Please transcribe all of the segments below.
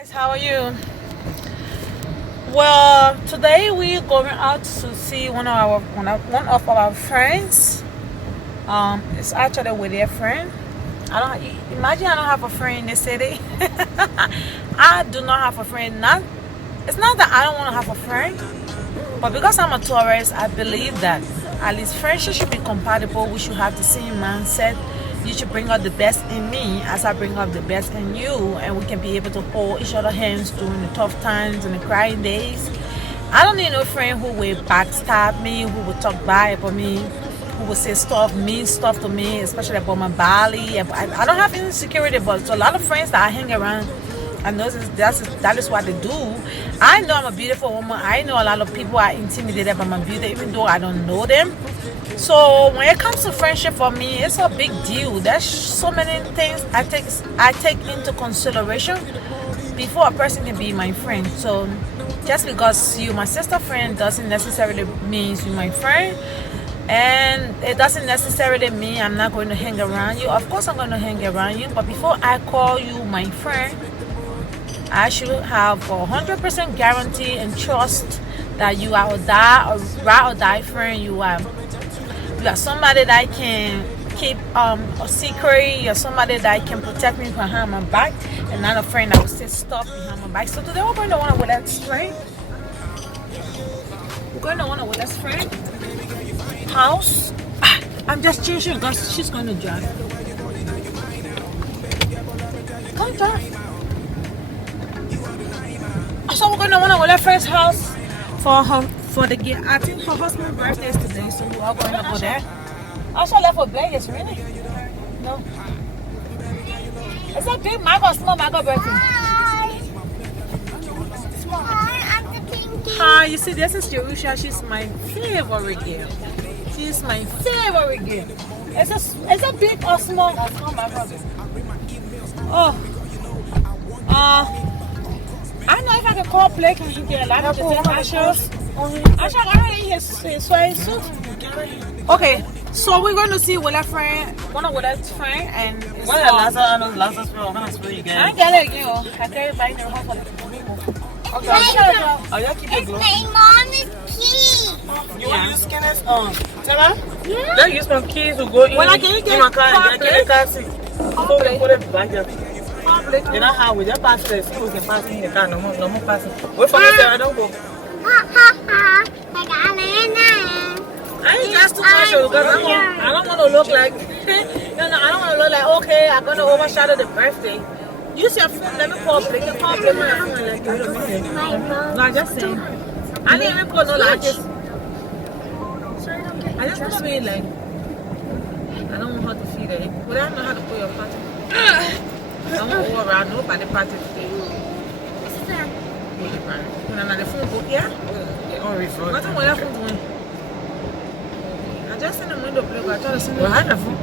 Guys, how are you? Well, today we're going out to see one of our friends. It's actually with their friend. Imagine I don't have a friend in the city. I do not have a friend. It's not that I don't want to have a friend, but because I'm a tourist, I believe that at least friendship should be compatible. We should have the same mindset. You should bring out the best in me as I bring out the best in you, and we can be able to hold each other's hands during the tough times and the crying days. I don't need no friend who will backstab me, who will talk bad about me, who will say mean stuff to me, especially about my body. I don't have insecurity, but a lot of friends that I hang around, I know that is what they do. I know I'm a beautiful woman. I know a lot of people are intimidated by my beauty, even though I don't know them. So when it comes to friendship, for me, it's a big deal. There's so many things I take into consideration before a person can be my friend. So just because you're my sister friend doesn't necessarily mean you're my friend, and it doesn't necessarily mean I'm not going to hang around you. Of course I'm going to hang around you, but before I call you my friend, I should have 100% guarantee and trust that you are a ride or die friend. You are somebody that can keep a secret. You're somebody that can protect me behind my back, and not a friend that will say stuff behind my back. So today we're going to one of Willet's friend. We're going to one of Willet's friend house. I'm just changing because she's going to drive. Come drive. So we're going to one of Willet's friend's house for the gift. I think her husband's birthday is today, so we are going to go there. I should left for Vegas, really? No. Is that big Michael or small Michael birthday? Hi. Hi, I'm the Pinky. Hi, you see, this is Jerusha. She's my favorite girl. She's my favorite girl. Is that big or small? Or small Michael? Oh. I know if I can call Blake, can you get a lot of the Asha? Asha already his suede suit. Okay, so we're going to see one of Willet's friend, and What is Lazarus from? I'm gonna spray you I guys. get it, you. I carry by the house. Okay. Oh, y'all keep it glow. My mom is key. You want to use Kenneth? Sarah? Yeah. Just use my keys to go in. Well, I can in get my car and get a car seat. Public. Put it back there. Then I have with your pass it. See we can pass it in the car. No more passing. Wait for me, Sarah. Don't go. Ha ha ha. I got Lena. I ain't just too much because I don't want to look like. I don't want to look like okay. I'm gonna overshadow the birthday. Use your phone. Let me call Blake. You call Blake. My phone like you don't know. My mom. No, I just saying. I didn't even put no like this. I just want to be like. I don't want her to feel it. But I know how to put your party. I don't want to go around nobody party today. When I'm on the phone, go here. What's on the phone doing? I just in the window play, but I try to see. Well, I have phone.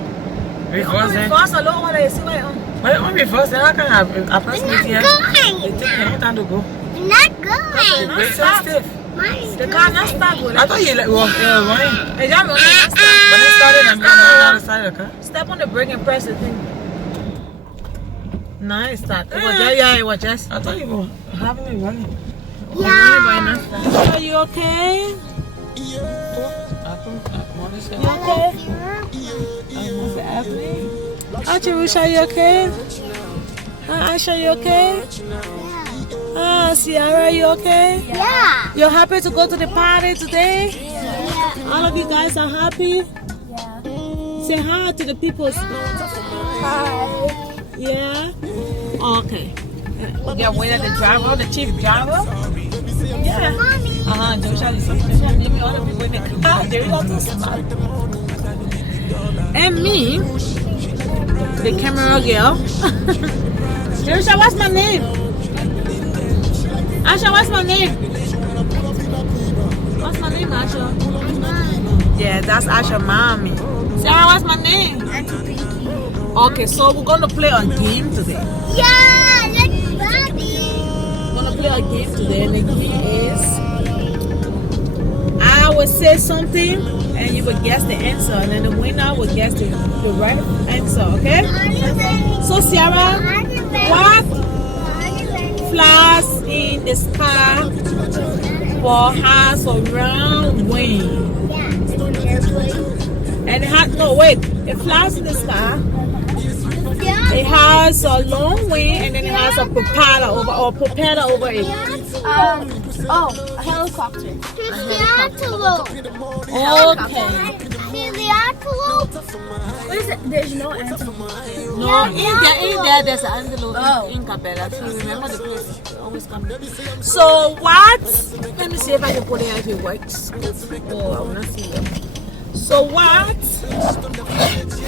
Reverse it. Reverse a lot. What I see my own. Why you reverse? Then I can have a person here. It takes me time to go. I'm not going. It's sensitive. The car not start. I thought you like running. Hey, y'all not start. But it started. I'm going on the other side of the car. Step on the brake and press the thing. Nice start. It was just. I thought you were having it running. Yeah. Are you okay? You okay? Hi, Jerusha, are you okay? Hi, Asha, you okay? Ah, Ciara, you okay? Yeah. You're happy to go to the party today? Yeah. All of you guys are happy? Yeah. Say hi to the people. Hi. Yeah? Okay. Yeah, wait the driver, the chief driver? Yeah. Mommy. Jerusha, give me all the people in the car. There you go. And me, the camera girl. Jerusha, what's my name? Asha, what's my name? What's my name, Asha? Yeah, that's Asha mommy. Sarah, what's my name? Auntie Pinky. Okay, so we're gonna play a game today. Yeah, let's party. We're gonna play a game today, and the game is I will say something and you will guess the answer, and then the winner will guess the right answer, okay? So Ciara, what flies in the sky but has a round wing. And it has it flies in the sky. It has a long wing and then it has a propeller over it. A helicopter. The antelope. Okay. See the antelope? What is it? There's no antelope. No, in there there's an antelope in Capella. So remember the place always come. So what? Let me see if I can put it out if it works. Oh, I wanna see it. So what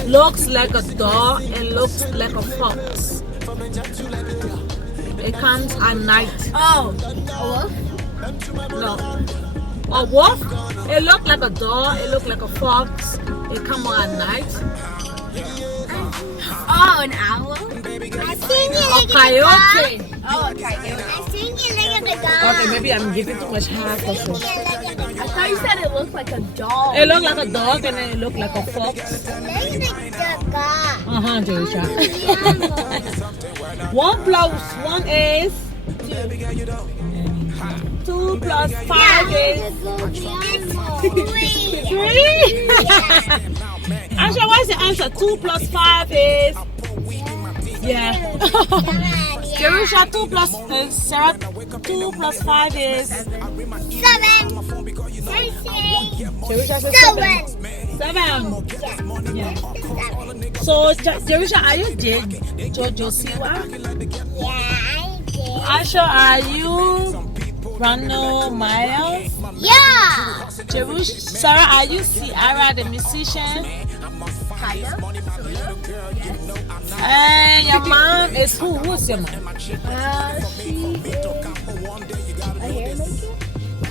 looks like a dog and looks like a fox? It comes at night. Oh, a wolf? No. A wolf? It looked like a dog, it looked like a fox. It comes at night. Oh, an owl? I think you A like coyote. Oh, a coyote. I think you like the dog. Okay, maybe I'm giving too much half or so. I thought you said it looked like a dog. It looked like a dog and then it looked like a fox. Like the dog. Jerusha. 1 plus 1 is 2 plus 5 is 3. Answer, what's the answer? 2 plus 5 is Jerusha, 2 plus Sarah, 2 plus 5 is 7. Jerusha says 7. Yeah. So Jerusha, are you Josiwa? Yeah, I did. Asha, are you Ronald Miles? Yeah. Sarah, are you Ciara the musician? And your mom is who? Who's your mom? She is a hair maker.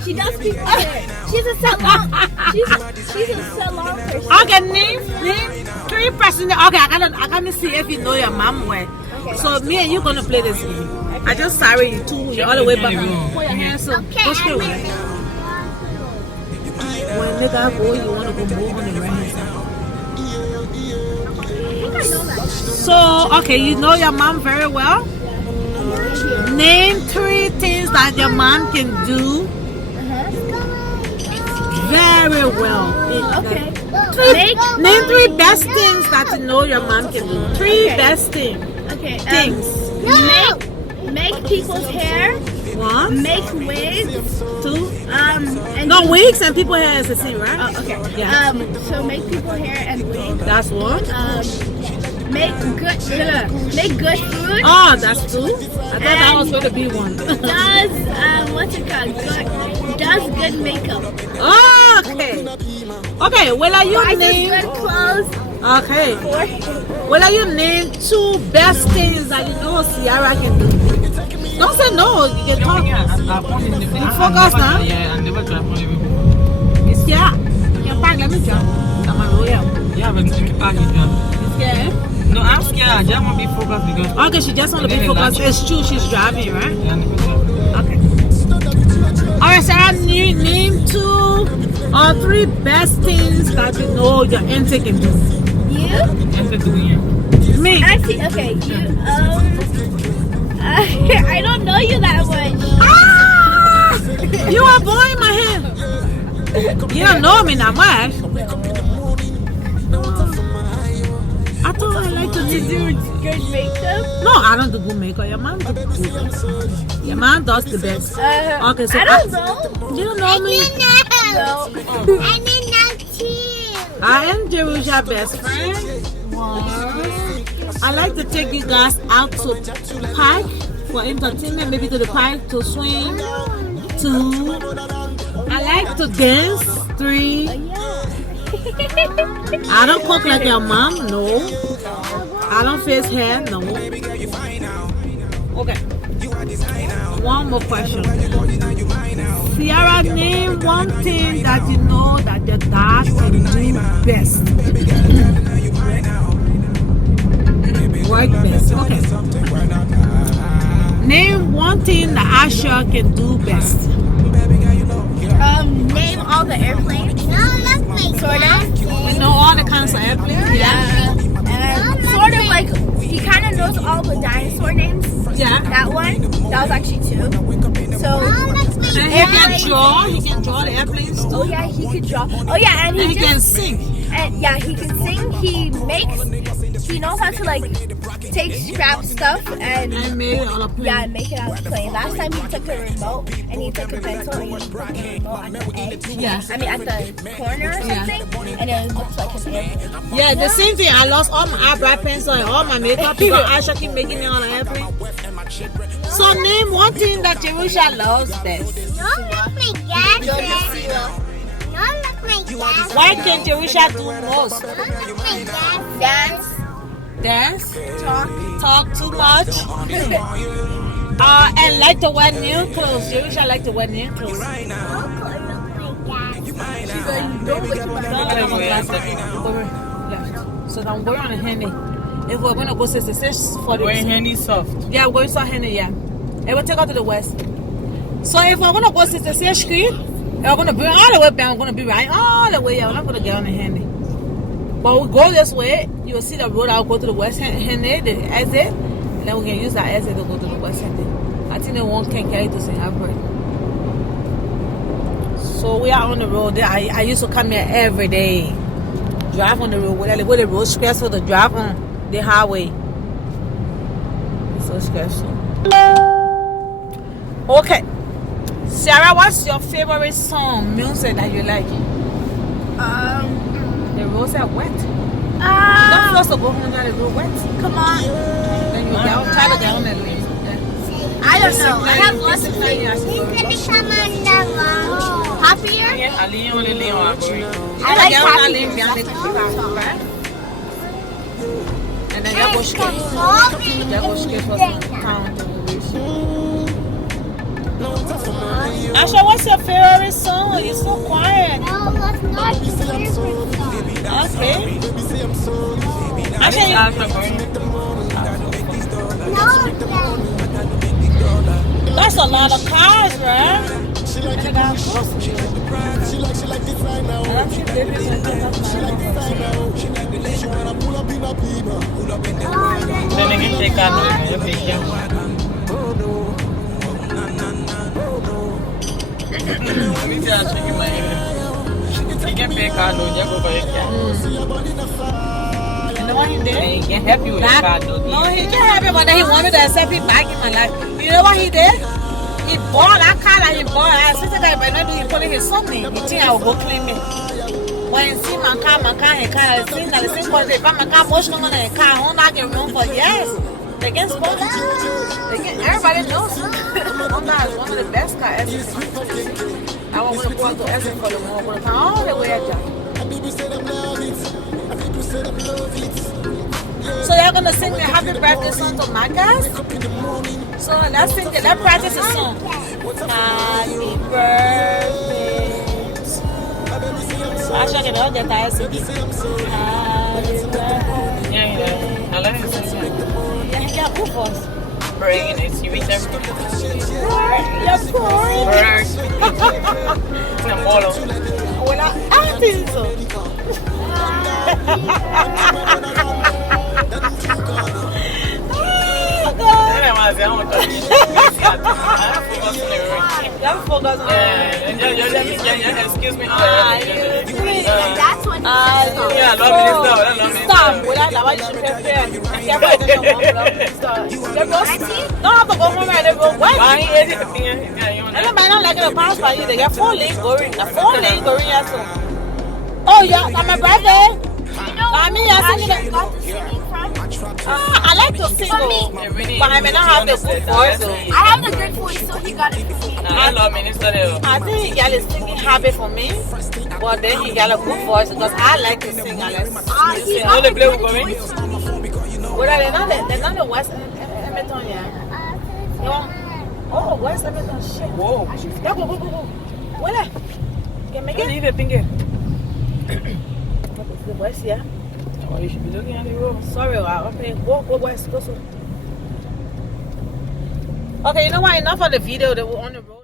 She does people hair. She's a salon. She's a salon person. Okay, name 3 persons. Okay, I gotta see if you know your mom well. Okay. So me and you gonna play this game. I just sorry you too. You're all the way back. Put your hands so go straight away. When nigga go, you wanna go move on the right hand side. So, okay, you know your mom very well. Name 3 things that your mom can do very well. Okay. Name 3 best things that you know your mom can do. 3 best things. Okay. Things. Make people's hair. 1, Make wigs. 2. And No, wigs and people hair is the same, right? Oh, okay. Yeah. So make people hair and wigs. That's 1. Make good food. Oh, that's 2. I thought that was going to be 1. Does what's it called? Does good makeup. Okay. Okay, will you Buys us name? good clothes. Okay. Will you name 2 best things that you know Ciara can do? Don't say no. You can talk. Focus now. Yeah, I never try for you. It's yeah. You can let me jump. I'm a lawyer. Yeah, but you can't get It's yeah. No, I'm scared. I just want to be focused because. Okay, she just want to be focused. It's true. She's driving, right? Yeah, Okay. Alright, Sarah, name 2 or 3 best things that you know your auntie can do. You? Me. Actually, okay. You I don't know you that much. Ah! You are blowing my hand. You don't know me that much. I thought I like to do Good makeup. No, I don't do good makeup. Your mom does the best. Your mom does the best. Okay, so I don't know. You don't know me. No. I did not too. I am Jerusha's best friend. 1. I like to take you guys out to park for entertainment, maybe to the park to swim. 2. I like to dance. 3. I don't cook like your mom. No. I don't fix hair. No. Okay. 1 more question. Ciara, name 1 thing that you know that your dad can do best. Work best. Okay. Name 1 thing that Asha can do best. Name all the airplanes. No, look like Sort of. You know all the kinds of airplanes? Yeah. And sort sort of like, he kind of knows all the dinosaur names. Yeah. That one, that was actually 2. So, And he can draw. He can draw the airplanes. oh yeah, he could draw. Oh yeah, and And he he can just, sing. and yeah, he can sing. He knows how to like take scrap stuff and And made it on a plane. yeah, and make it out of plane. Last time he took a remote and he took a pencil and he put the remote at the edge. Yeah. I mean at the corner or something, and it looks like an egg. Yeah, the same thing. I lost all my eyebrow pencil and all my makeup because Aisha keep making it on the airplane. So name one thing that Jerusha loves best. Don't look my glasses. Don't look my glasses. Why can Jerusha do most? Don't look my glasses. Dance, Dance, talk. talk too much, and like to wear new clothes. Jerusha like to wear new clothes. Don't look my glasses. She's like, don't look at my So I'm going on a handy. If we're gonna go 66 for the Wearing handy soft. yeah, we're going to handy, yeah. It will take us to the west. So if we're gonna go 66 street, we're gonna bring all the way down. We're gonna be right all the way. Yeah, we're not gonna get on the handy. But we go this way, you will see the road. I'll go to the west handy, the exit, and then we can use that exit to go to the west handy. I think the one can carry to St. Albert. So we are on the road. I used to come here every day. Drive on the road. Where the road stressful to drive on the highway. It's so stressful. Okay. Sarah, what's your favorite song, music that you like? The roads are wet. Not supposed to go home now, the road wet. Come on. Then you try to get on the lane. I don't know. I have lots of things. He's gonna come on the road. Happier? Ali only lay on Aguri. I like get on that lane happy. behind the car. And then you go straight. You go straight for town to reach. Asha, what's your favorite song? You're so quiet. No, that's not the favorite song. Okay. Asha, Asha going. No, that's a lot of cars, right? And they got close to you. And I'm sure babies are doing that. Then again, take out the big young. Let me just check my email. You can pay card, no, just go for it. And the one he did? He can help you with the card, though. No, he can't help it, but then he wanted to accept it back in my life. You know what he did? He bought that car that he bought. I said that by not doing putting his son name. He think I will go claim it. When he see my car, he see that the same person, if my car, most of the car, Honda can run for years. They can spot it. Everybody knows. Honda is one of the best cars ever. I want to go to Essen for the more. I'm going to come all the way at Jack. So you're going to sing the happy birthday song to Marcus? So let's sing it. Let's practice the song. Happy birthday. So I should get all the time singing. Happy birthday. Yeah. I let him sing. Yeah, he got good voice. Bring it. You reach everything. You're poor. It's a bolo. Well, I think so. Oh, God. Excuse me. That's when Yeah, love me. Stop. Without that, why you should prepare? No, I'm going to go home and they go, what? And the man don't like the pass by you. They get 4 lanes going. The 4 lanes going, yes. Oh, yeah, on my birthday. I mean, I sing it. got the singing from. I like to sing, but I may not have the good voice. I have the good voice, so he got it for me. I love Minister. I think he got a singing habit for me, but then he got a good voice because I like to sing. I like to sing. He got the play good with me? voice for me. Well, they're not the West Edmonton, yeah. Oh, West Edmonton, shit. Whoa. Yeah, go. Well, can make it? Leave it, finger. What is the West, yeah? Oh, you should be looking at the road. Sorry, okay. Go West, go so. Okay, you know what? Enough of the video that we're on the road.